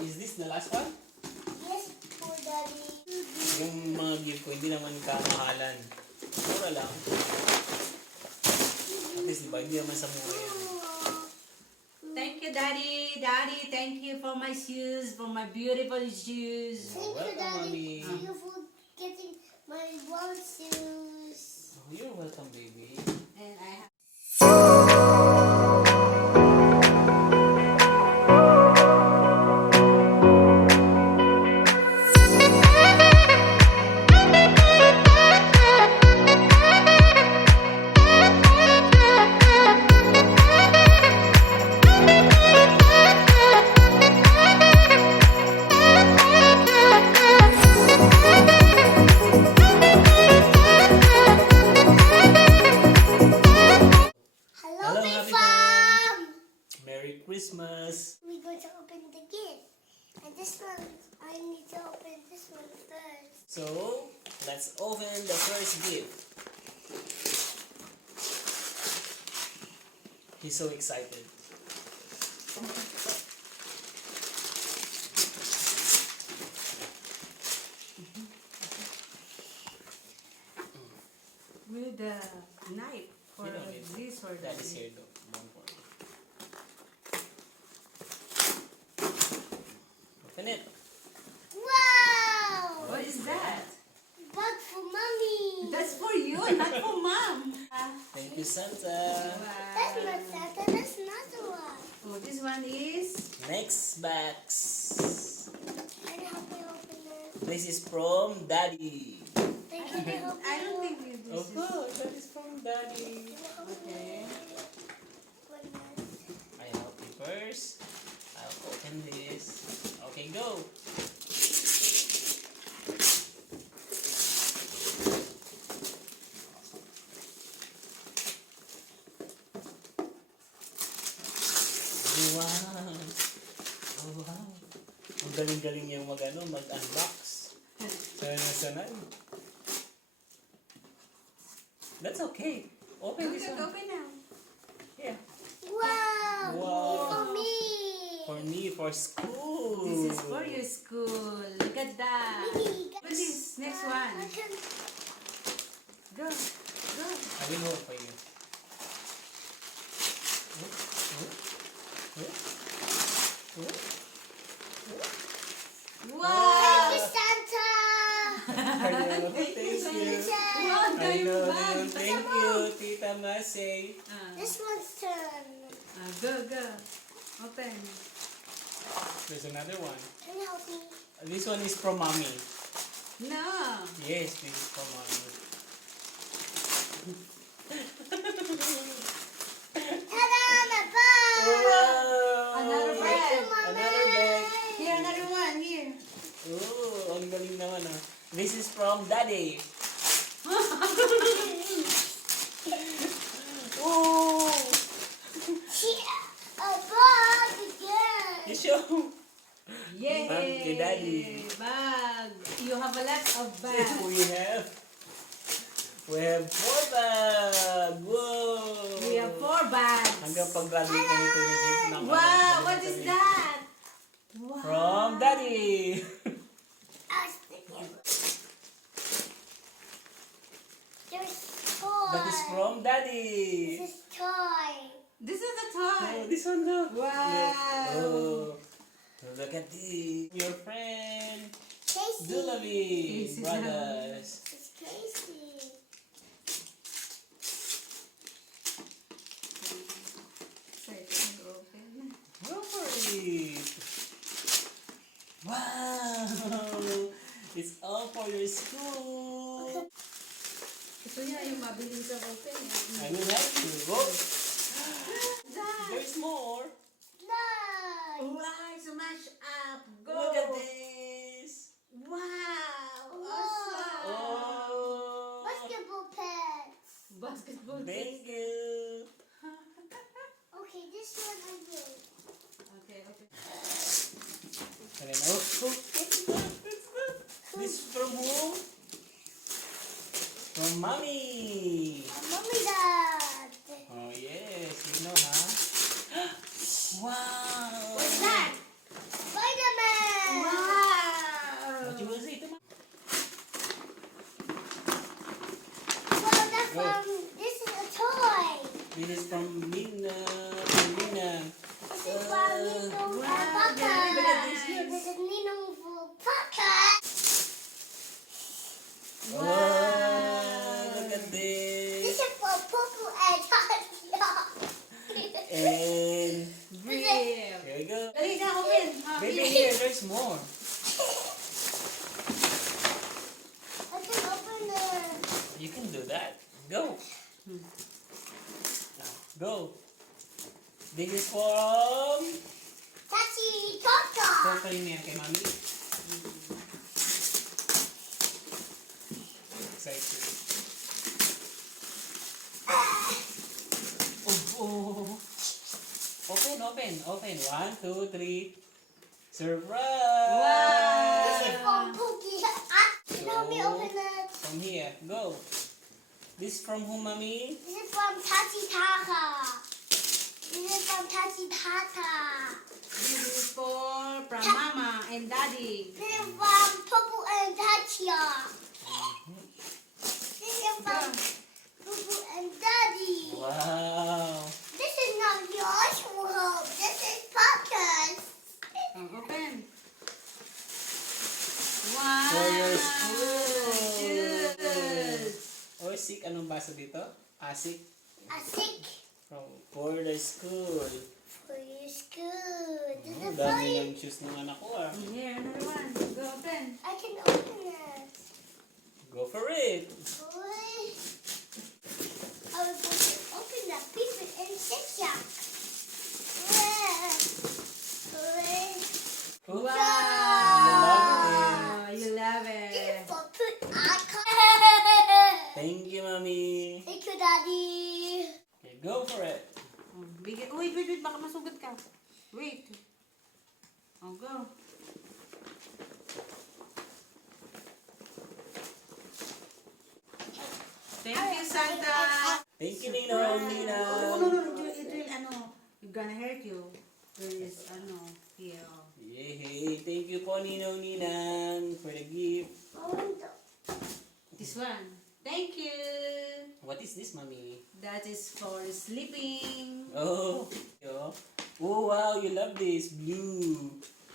Is this the last one? Yes, po, Daddy. Yung mga gift ko, hindi naman kamahalan. Mura lang. At least, diba, hindi naman sa mura yan. Thank you, Daddy. Daddy, thank you for my shoes, for my beautiful shoes. Thank you, Welcome, Daddy. Mommy. Thank you for getting my brown shoes. Oh, you're welcome, baby. And I have Hello, Hello, my happy farm. Merry Christmas! We're going to open the gift. And this one, I need to open this one first. So, let's open the first gift. He's so excited. with the knife for You don't need this or That that. is here, though. One for you. Open it. Wow! What is that? Bug for mommy. That's for you, not for mom. Thank you, Santa. That's not Santa. That's another one. Oh, this one is. Next box. Can you help me open it? This is from Daddy. Thank you. Can you help me I don't open think Of this is. course, that is from Daddy. Can you help me Okay. open it? I help you first. I'll open this. Okay, go. Wow. Oh, wow. Ang galing-galing yung mag-unbox. Sanay. That's okay. Open this Okay, one. open now. Wow. Yeah. Wow. For me. For me, for school. This is for your school. Look at that. What is this? Next one. I can. Go. Go. I will hold for you. Wow. Thank you, Santa. I know. Thank you. Wow, I dami know. bag. Thank you, Tita Masay. This one's turn. Go, go. Open. There's another one. Can you help me? This one is from Mommy. No. Yes, this is from Mommy. Ta-da! My bag. Wow! Another bag. Thank you, Mommy. Another bag. Here, another one. Here. Oh, ang galing naman ah. This is from Daddy. Oh! Yeah, a bag again. You show. Yay! Bag kay Daddy. Bag. You have a lot of bags. We have 4 bag. Whoa! We have 4 bags. Hanggang pag-graduate na nito ni Jeep ng Wow, what is that? Wow. From Daddy. I'll stick it. There's toy. That is from Daddy. This is toy. This is a toy. Oh, this one look. Wow. Yeah. Oh, look at this. Your friend, Casey. Dulavi Casey Brothers. It's Casey. Sorry, can you open? Go for it. Wow. It's all for your school. Ito niya yung mabilis sa open. I will help you. Whoa. That. There's more. No. Wow, so much up. Go. Look at this. Wow. Wow. Awesome. Oh. Basketball pads. Basketball. Thank you. Okay, this one I will. Okay, okay. And then, oh, what's that? What's that? This from who? From Mommy. Mommy dad. Oh yes, you know, huh? Wow. What's that? Spider-Man. This is from Nina. From Nina. This is from Ninong wow, Papa. very nice. This is Ninong Papa. Wow, look at This this. is for Popo and Tanya. And Real. here we go. Dali na, open. Baby, here, there's more. I can open it. You can do that. Go. Go. This is from... Tachi Toto. From kayo niya kay Mami. Excited. Oh. Open. 1, 2, 3. Surprise! This is from Pookie. Let me So- open it. From here. Go. This from who, Mami? This is from Tachi Taka. This is from Tachi Tata. This is for from Mama and Daddy. This is from Popo and Tachia. This is from Popo and Daddy. Wow. This is not yours, Whoa. This is Papa's. Oh, open. Wow. For your school. Good. Oh, sick. Anong basa dito? Asik. I think For the school. for your school. This Oh, is for dami you. ng shoes ng anak ko ah. Here, another one. Go open. I can open it. Go for it. Boy. I was going to open that paper and sit down. Oh, Wow. I love You love This is it. for put icon. Thank you, Mami. Thank you, Daddy. Okay, go for it. Oh, bigyan. Oh, wait. Baka masugat ka. Wait. Oh, go. Thank you, Santa. Thank you, Nino. Oh, Nina. no. It will, it's gonna hurt you. There is, here. Yay. Thank you po, Nino, Ninang, for the gift. This one. Thank you. What is this, Mami? That is for sleeping. Oh. Oh, wow. You love this. Blue.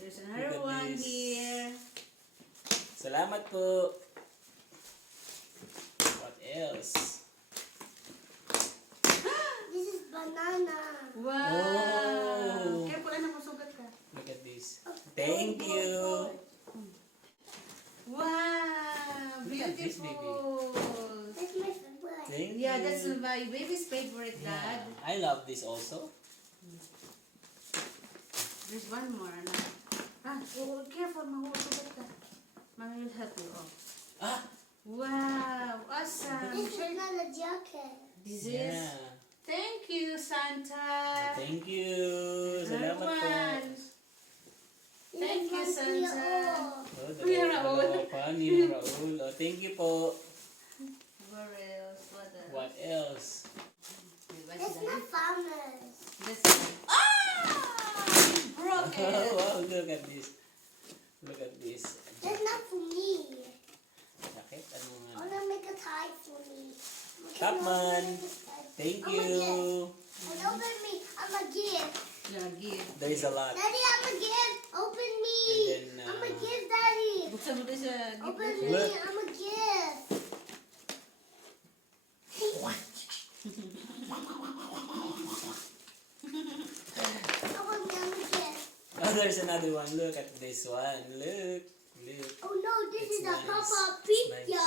There's Look another at one this. here. Salamat po. What else? This is banana. Wow. Oh. Careful, anak, masugat ka. Look at this. Thank you. Wow. Look at this, baby. Beautiful. That's my favorite. Thank Yeah, you. that's my baby's favorite, Yeah, Dad. I love this also. There's one more, anak. Careful, mahusugat ka. Mama will help you. Oh. Ah, Wow, awesome. This is not a jacket. This is. yeah. Thank you, Santa. Thank you. Salamat po. Everyone. Thank you, Santa. Oh, Kuya Raul. dalawa pa, Ninong Raul. Oh, thank you po. What else? What else? What else? What's It's that? not farmers. This one. Broke Oh, it. wow, look at this. Look at this. That's not for me. Bakit? Ano I nga? want to make a tie for me. Topman. Thank I'm a you. And open me. I'm a gift. Yeah, give. There is a lot. Daddy, I'm a gift. Open me. And then, I'm a gift, Daddy. Buksan mo rin sa gift Open box. me. Look. I'm a gift. I'm a gift. Oh, there's another one. Look at this one. Look. Look. Oh no, this It's is a nice. Papa It's Pizza.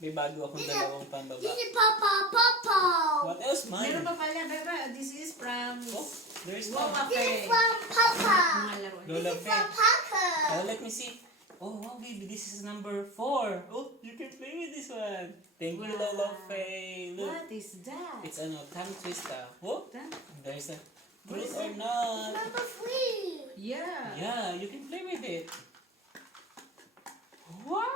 May bago akong dalawang pambaba. This is Papa. What else, Meron man? pa pala, beba. This is from Oh, there's Wow, one. This is Okay. from Papa. mga laruan. Lola This is Faye. from Papa. Oh, let me see. Oh, wow, baby, this is number 4. Oh, you can play with this one. Thank you, Wow. Lola Faye. Look, What is that? it's ano, tongue twister. Oh, That? there's a twist or not. Number 3. Yeah. Yeah, you can play with it. What?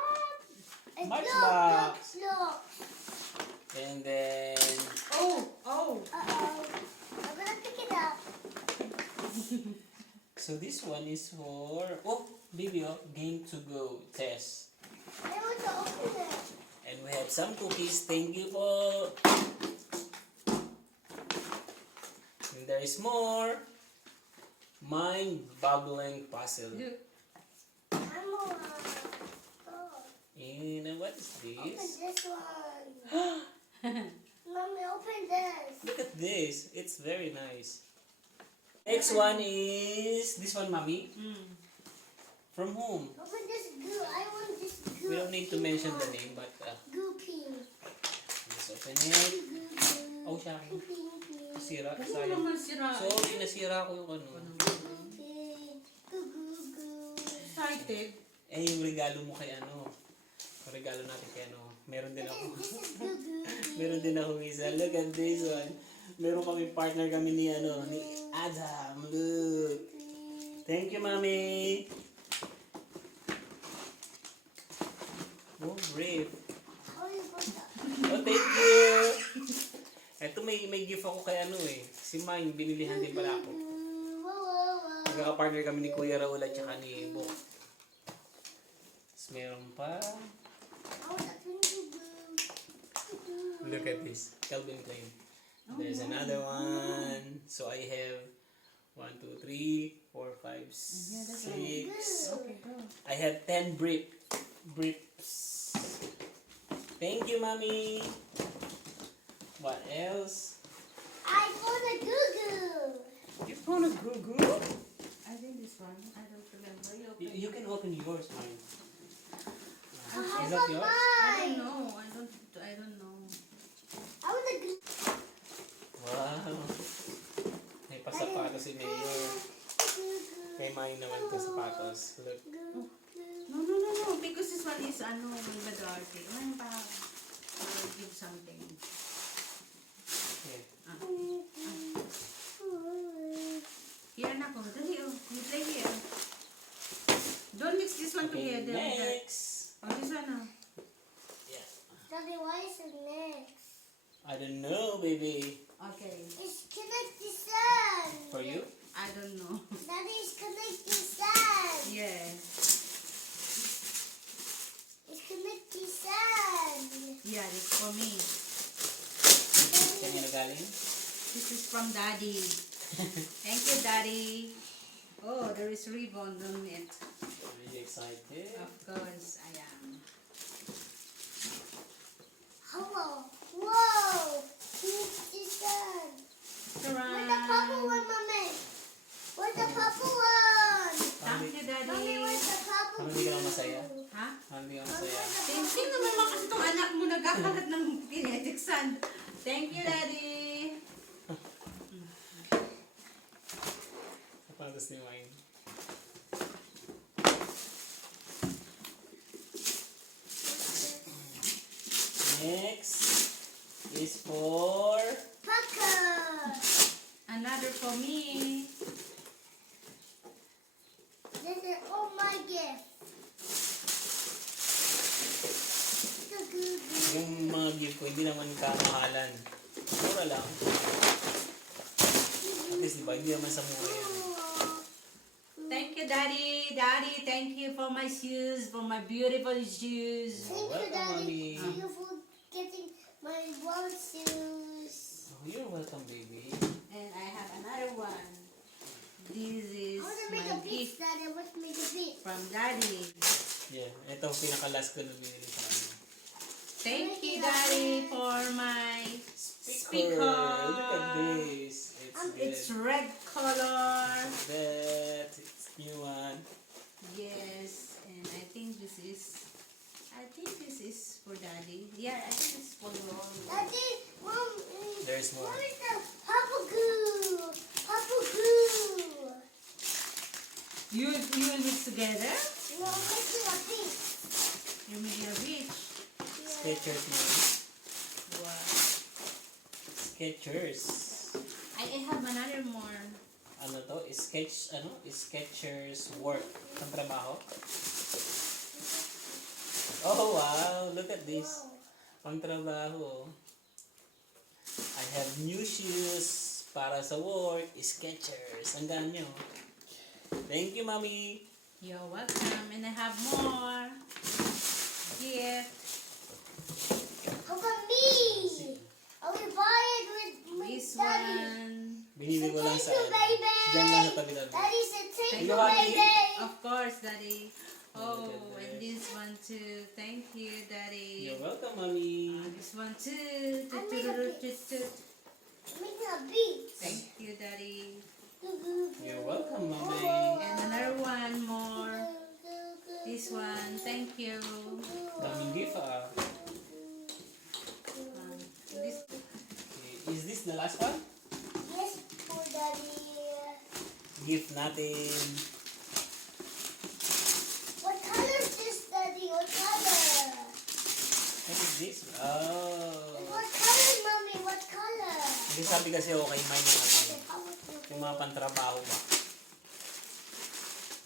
And Matchbox. look. And then, Oh. Uh-oh. I'm gonna pick it up. so this one is for, oh, baby, oh, game to go test. I want to open it. And we have some cookies. Thank you po. there is more mind-boggling puzzle. Look. I'm one. Oh, And what is open this? this one. Mommy, open this. Look at this. It's very nice. Next one is this one, Mommy. Mm. From whom? Open this goo. I want this goo. We don't need to mention the name, but Goo pink. let's open it. Goo goo. Oh, siya. Pink, pink. Sira. Ano Sayang. naman sira? Sorry, nasira ko yung ano. Goo pink. Goo goo goo. Excited. Eh, yung regalo mo kay ano. Yung regalo natin kay ano. Meron din ako. This is goo goo. Meron din ako isa. Look at this one. Meron kami partner kami ni ano, ni Adam. Look. Thank you, Mommy. Oh, brave. How you put that? Oh, thank you. Eto, may gift ako kay ano eh. Si Mine, binilihan din pala ako. Whoa, whoa, whoa. Nagkaka-partner kami ni Kuya Raul at saka ni Bo. Tapos meron pa. Oh, that pink goo goo. Look at this. Calvin Klein. There's another one. So I have 1, 2, 3, 4, 5, 6. Okay, go. I have 10 brips. Thank you, Mommy. What else? I found a goo goo. You found a goo. I think this one. I don't remember. You open. You can open yours, Mine. How Is that about yours? I don't mine? know. I don't know. I want a goo. Wow. May pasapatos si Mayor. Kay Mine naman ito sapatos. Look. No. Because this one is ano, may madarte. Ano pa? I'll give something. Yeah. Here na ko. Dali oh. You play here. Don't mix this one Okay, together. next. Oh, this one oh. Yeah. Daddy, why is it next? I don't know, baby. Okay. It's connect the sun. For you? I don't know. Daddy, it's connect the sun. Yes. It's connect the sun. Yeah, it's for me. Kanya na galing? This is from Daddy. Thank you, Daddy. Oh, there is ribbon on it. Really excited. Of course, I am. Hello. Whoa. Connect the sun. Where's the purple one, Mommy? Where's the purple one? Thank you, Mommy, Daddy. where's the purple Ano, hindi ka naman masaya? Ha? Hindi ka masaya. Thank naman mga kasi itong anak mo nagkakalat ng kinetic sand. Thank you, Daddy. Sapatos ni Mine. Next is for Pucker. Another for me. This is all my gift. The goo goo. yung mga gift ko, hindi naman kamahalan. Mura lang. At least, diba, hindi naman sa mura yan. Thank you, Daddy. Daddy, thank you for my shoes, for my beautiful shoes. Thank you, Welcome, Daddy. Mommy. Thank you for getting my work shoes. Oh, you're welcome, baby. And I have another one. This is I want to make my a beach, gift Daddy. I want to make a beach. from Daddy. Yeah, ito ang pinaka-last ko na binili sa kanya. Thank you, Daddy, for my Speaker. Look at this. It's good. It's red color. That. It's new one. Yes, and I think this is for Daddy. Yeah, I think it's for you. Daddy, Mom. There's more. Where is the purple goo? Purple goo. You will mix together? No, I'm making a beach. You're making a beach. Skechers mo. Wow. Skechers. I have another more. Ano to? Skechers work. Ang trabaho. Oh, wow. Look at this. Pang trabaho. I have new shoes para sa work. Skechers. Ang ganyo. Thank you, Mommy. You're welcome. And I have more. Gift. How about me? I will buy it with my This daddy. one. Binili ko lang sa Thank you, baby. Diyan lang sa tabi-tabi. Daddy said thank Thank you, you, Mommy. baby. Of course, Daddy. Oh, Look at and this one too. Thank you, Daddy. You're welcome, Mommy. This one too. I made a Tut-tut-tut-tut. I'm making a beat. Thank you, Daddy. You're welcome, Mommy. And another one more. This one. Thank you. Daming gift ah. This. Okay. Is this the last one? Yes, for daddy. Gift natin. What color is this, daddy? What color? What is this? Oh. What color, mommy? What color? Kasi sabi kasi ako kay Mine na ano, Okay, how much you yung mga pantrabaho ba?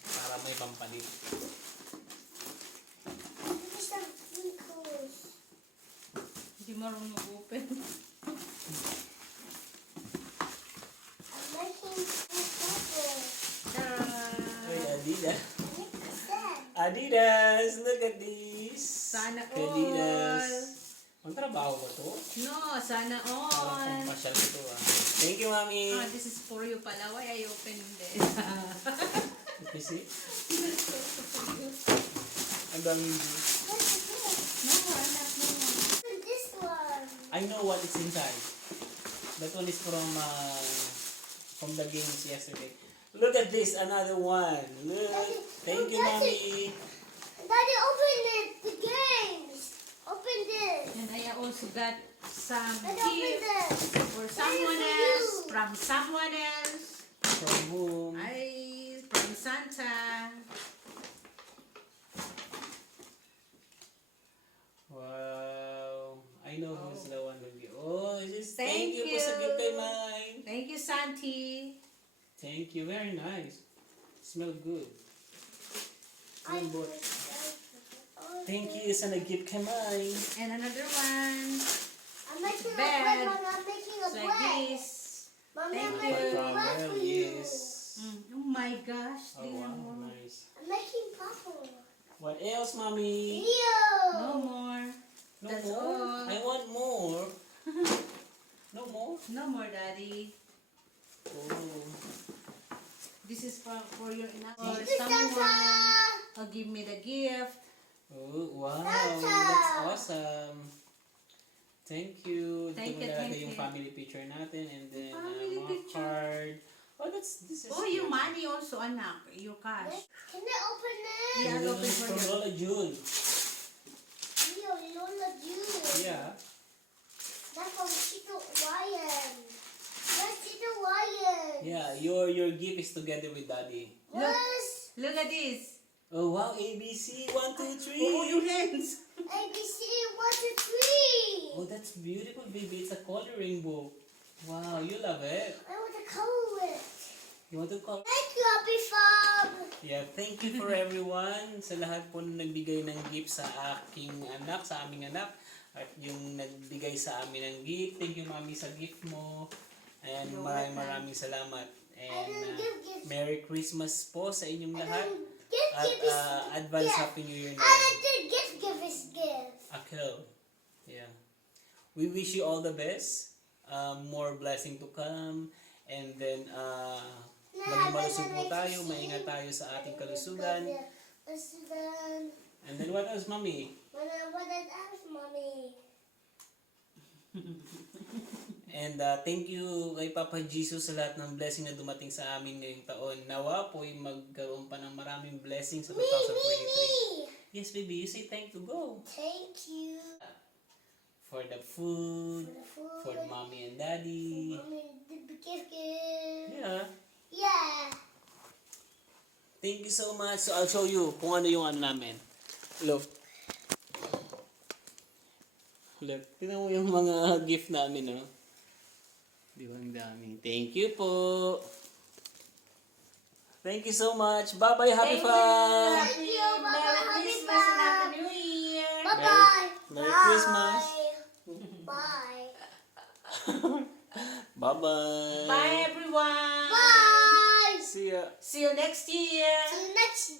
Para may pampalit. Give me some wrinkles. Hindi marunong mag-open. I'm making purple. Ay, Adidas. What's that? Adidas! Look at this! Sana Adidas. all. Ang trabaho ba to? No, sana Parang all. pampasyal ito ah. Thank you, Mami! Ah, this is for you pala. Why I open this? Let me see. Ang daming juice. What's this? No, I'm not no. Open this one. I know what is inside. That one is from the games yesterday. Look at this, another one. Look. Thank you, Mommy. Daddy, open it. The games. Open this. And I also got some Daddy, open gift this. for someone for else, you. from someone else. From whom? From Santa. Wow. I know who's the one who give. Oh, this is, Thank thank you po sa you. gift kay Mine. Thank you, Santi. Thank you, very nice. Smell good. I One more. Oh, Thank you sa nag-gift kay Mine. And another one. I'm making a Bed. bread, Mommy. I'm making a It's like bread. this. Mommy, Thank I'm you. making From bread well, for you. yes. Oh my gosh. Oh, Leo. wow, nice. I'm making purple. What else, Mommy? Leo. No more. No That's more? all. I want more. No more? No more, Daddy. Oh. This is for your ina. Or Thank you, someone Santa. will give me the gift. Oh, wow. Santa. That's awesome. Thank you. Thank Dito you, mo thank natin yung you. family picture natin and then Family mga picture. card. Oh, this is Oh, your money also, anak. Your cash. Can I open it? Yeah, And I'll then open for from you. Lola June. Leo, Lola June. Yeah. That's from Tito Ryan. That's Tito Ryan. Yeah, your gift is together with Daddy. What's Look at this. Oh, wow. ABC 1, 2, 3. Oh, your hands. ABC 1, 2, 3? Oh, that's beautiful, baby. It's a coloring book. Wow, you love it. I want to color it. You want to color? Thank you, Happy Farm. Yeah, thank you for everyone sa lahat po na nagbigay ng gift sa aking anak, sa aming anak. At yung nagbigay sa amin ng gift. Thank you, Mami, sa gift mo. And You're maraming salamat. And didn't give gifts. Merry Christmas po sa inyong lahat. Gift, At give is advance gift. Happy New Year na. I did give is gift. Akel. Yeah. We wish you all the best. More blessing to come. And then, maging malusog po tayo. Maingat tayo sa ating kalusugan. And then what else, Mami? What did ask, Mommy? And thank you kay Papa Jesus sa lahat ng blessing na dumating sa amin ngayong taon. Nawa po ay magkaroon pa ng maraming blessing sa 2023. Me. Yes, baby. You say thank to go. Thank you For the food, for the for food. Mommy and Daddy. Mommy, the gift. Yeah. Yeah. Thank you so much. So I'll show you kung ano yung ano namin. Look. Look. Tingnan mo yung mga gift namin, no? Di ba ang dami? Thank you po. Thank you so much. Bye-bye. Happy Thank you. fun. Thank you. Bye-bye. Merry Happy Christmas and Fun. Happy New Year. Bye-bye. Merry Christmas. Bye. Bye-bye. Bye, everyone. Bye. See ya. See you next year. See you next